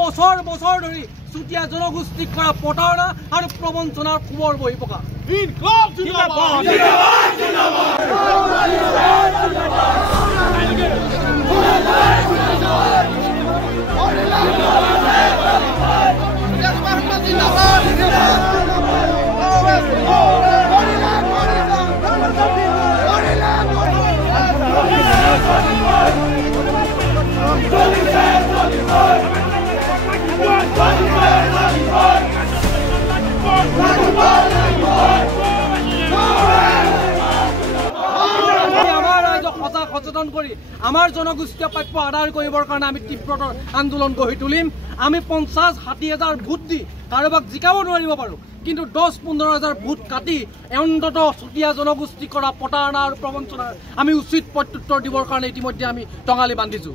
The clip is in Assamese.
বছৰ বছৰ ধৰি চুতীয়া জনগোষ্ঠীক কৰা প্ৰতাৰণা আৰু প্ৰবঞ্চনাৰ খবৰ বহি পকা সচেতন কৰি আমাৰ জনগোষ্ঠীয় প্ৰাপ্য আদায় কৰিবৰ কাৰণে আমি তীব্ৰতৰ আন্দোলন গঢ়ি তুলিম আমি 50-60,000 ভোট দি কাৰোবাক জিকাব নোৱাৰিব পাৰোঁ কিন্তু 10-15,000 ভোট কাটি অন্ততঃ চুতীয়া জনগোষ্ঠী কৰা প্ৰতাৰণা আৰু প্ৰবঞ্চনাৰ আমি উচিত প্ৰত্যুত্তৰ দিবৰ কাৰণে ইতিমধ্যে আমি টঙালি বান্ধিছোঁ